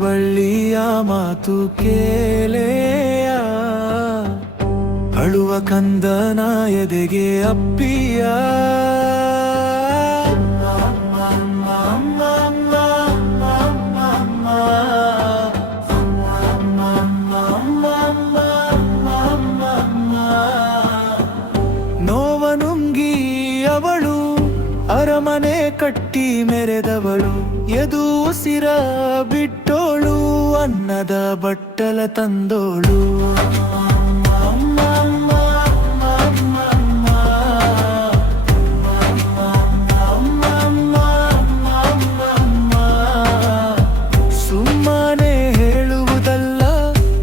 ಬಳ್ಳಿಯ ಮಾತು ಕೇಳೆಯ, ಅಳುವ ಕಂದನ ಎದೆಗೆ ಅಪ್ಪಿಯ. ನೋವನುಂಗಿ ಅವಳು ಅರಮನೆ ಕಟ್ಟಿ ಮೆರೆದವಳು, ಎದು ಉಸಿರ ಬಿಟ್ಟೋಳು, ಅನ್ನದ ಬಟ್ಟಲ ತಂದೋಳು. ಸುಮ್ಮನೆ ಹೇಳುವುದಲ್ಲ,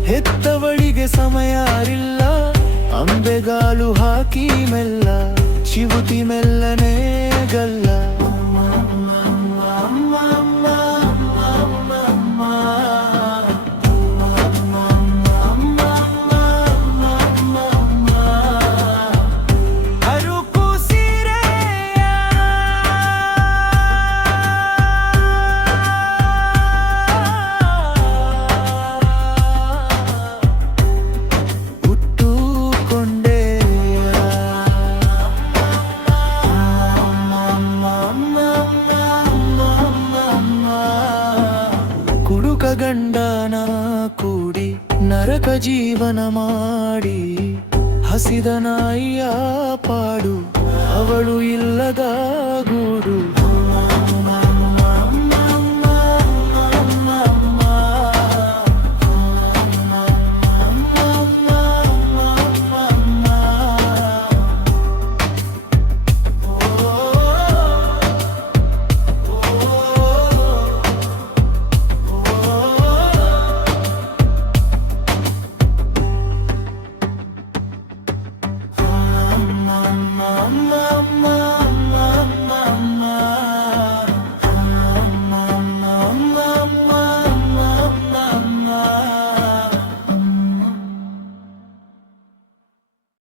ಹೆತ್ತವಳಿಗೆ ಸಮಯ ಅರಿಲ್ಲ. ಅಂಬೆಗಾಲು ಹಾಕಿ ಮೆಲ್ಲ, ಚಿವುಟಿ ಮೆಲ್ಲನೆ ಗಲ್ಲ. ಗಂಡನ ಕೂಡಿ ನರಕ ಜೀವನ ಮಾಡಿ, ಹಸಿದ ನಾಯಿಯ ಪಾಡು ಅವಳು ಇಲ್ಲದ ಗೂಡು.